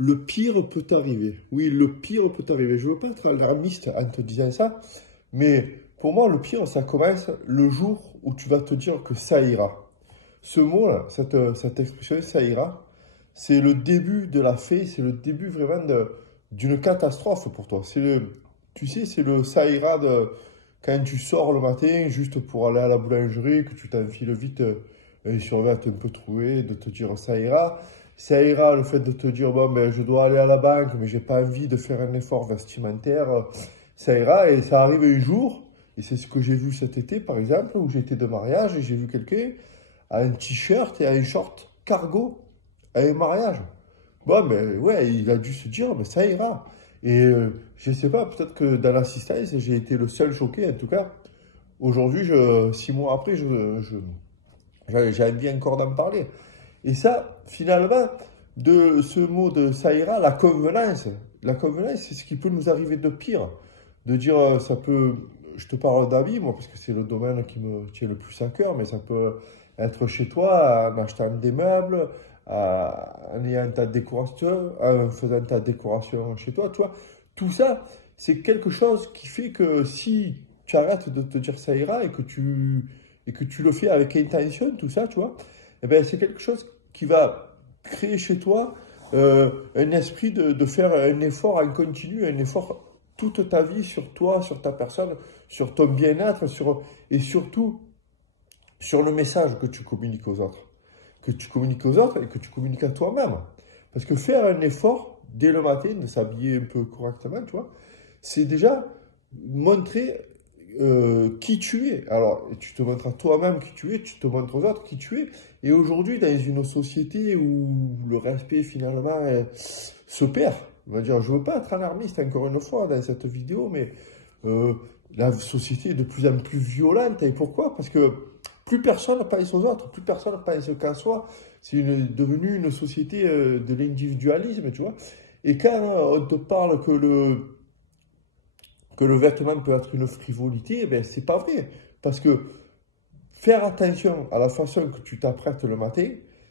Le pire peut arriver. Oui, le pire peut arriver. Je ne veux pas être alarmiste en te disant ça, mais pour moi, le pire, ça commence le jour où tu vas te dire que ça ira. Ce mot-là, cette expression, ça ira, c'est le début de la fée, c'est le début vraiment d'une catastrophe pour toi. Tu sais, c'est le ça ira de quand tu sors le matin juste pour aller à la boulangerie, que tu t'enfiles vite un survêt un peu troué, de te dire ça ira. Ça ira le fait de te dire, bon, ben, je dois aller à la banque, mais j'ai pas envie de faire un effort vestimentaire. Ça ira, et ça arrive un jour, et c'est ce que j'ai vu cet été, par exemple, où j'étais de mariage, et j'ai vu quelqu'un à un t-shirt et à un short cargo à un mariage. Bon, mais ouais, il a dû se dire, mais ça ira. Et je sais pas, peut-être que dans l'assistance, j'ai été le seul choqué, en tout cas. Aujourd'hui, 6 mois après, j'ai envie encore d'en parler. Et ça, finalement, de ce mot de ça ira, la convenance, c'est ce qui peut nous arriver de pire. De dire, ça peut, je te parle d'habits, moi, parce que c'est le domaine qui me tient le plus à cœur, mais ça peut être chez toi, en achetant des meubles, en ayant ta décoration, en faisant ta décoration chez toi, tu vois. Tout ça, c'est quelque chose qui fait que si tu arrêtes de te dire ça ira et que tu le fais avec intention, tout ça, tu vois, eh ben, c'est quelque chose qui va créer chez toi un esprit de faire un effort en continu, un effort toute ta vie sur toi, sur ta personne, sur ton bien-être, et surtout sur le message que tu communiques aux autres. Que tu communiques aux autres et que tu communiques à toi-même. Parce que faire un effort dès le matin, de s'habiller un peu correctement, tu vois, c'est déjà montrer qui tu es. Alors, tu te montres à toi-même qui tu es, tu te montres aux autres qui tu es. Et aujourd'hui, dans une société où le respect finalement se perd, on va dire, je ne veux pas être alarmiste encore une fois dans cette vidéo, mais euh, la société est de plus en plus violente. Et pourquoi? Parce que plus personne pense aux autres, plus personne pense qu'à soi. C'est devenu une société de l'individualisme, tu vois. Et quand on te parle que le vêtement peut être une frivolité, eh ben, c'est pas vrai. Parce que faire attention à la façon que tu t'apprêtes le matin,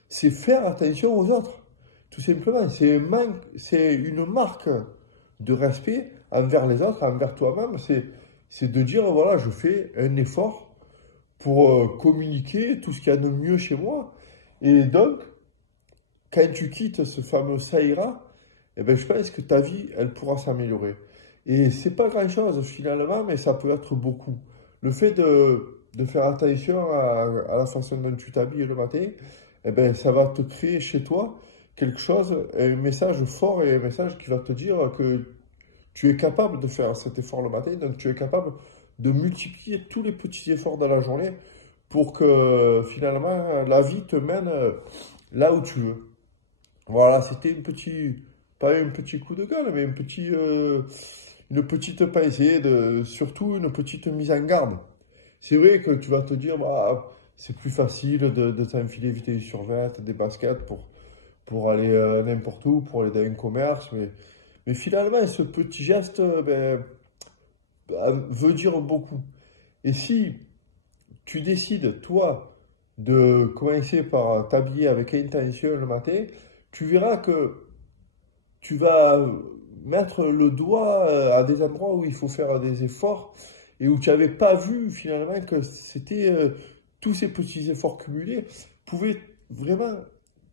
c'est faire attention aux autres. Tout simplement, c'est une marque de respect envers les autres, envers toi-même. C'est de dire, voilà, je fais un effort pour communiquer tout ce qu'il y a de mieux chez moi. Et donc, quand tu quittes ce fameux ça ira, eh ben, je pense que ta vie, elle pourra s'améliorer. Et c'est pas grand-chose finalement, mais ça peut être beaucoup. Le fait de faire attention à la façon dont tu t'habilles le matin, eh ben, ça va te créer chez toi quelque chose, un message fort et un message qui va te dire que tu es capable de faire cet effort le matin, donc tu es capable de multiplier tous les petits efforts de la journée pour que finalement la vie te mène là où tu veux. Voilà, c'était pas un petit coup de gueule, mais une petite pensée, surtout une petite mise en garde. C'est vrai que tu vas te dire, bah, c'est plus facile de t'enfiler vite des survêtements, des baskets pour aller n'importe où, pour aller dans un commerce, mais finalement, ce petit geste veut dire beaucoup. Et si tu décides, toi, de commencer par t'habiller avec intention le matin, tu verras que tu vas mettre le doigt à des endroits où il faut faire des efforts et où tu n'avais pas vu finalement que c'était tous ces petits efforts cumulés pouvaient vraiment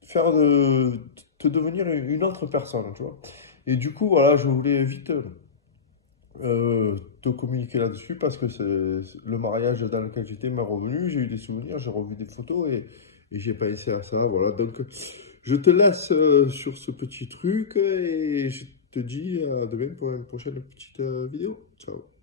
faire te devenir une autre personne, tu vois. Et du coup, voilà, je voulais vite te communiquer là-dessus parce que le mariage dans lequel j'étais m'est revenu, j'ai eu des souvenirs, j'ai revu des photos et j'ai pensé à ça, voilà. Donc, je te laisse sur ce petit truc et je te dis à demain pour une prochaine petite vidéo. Ciao.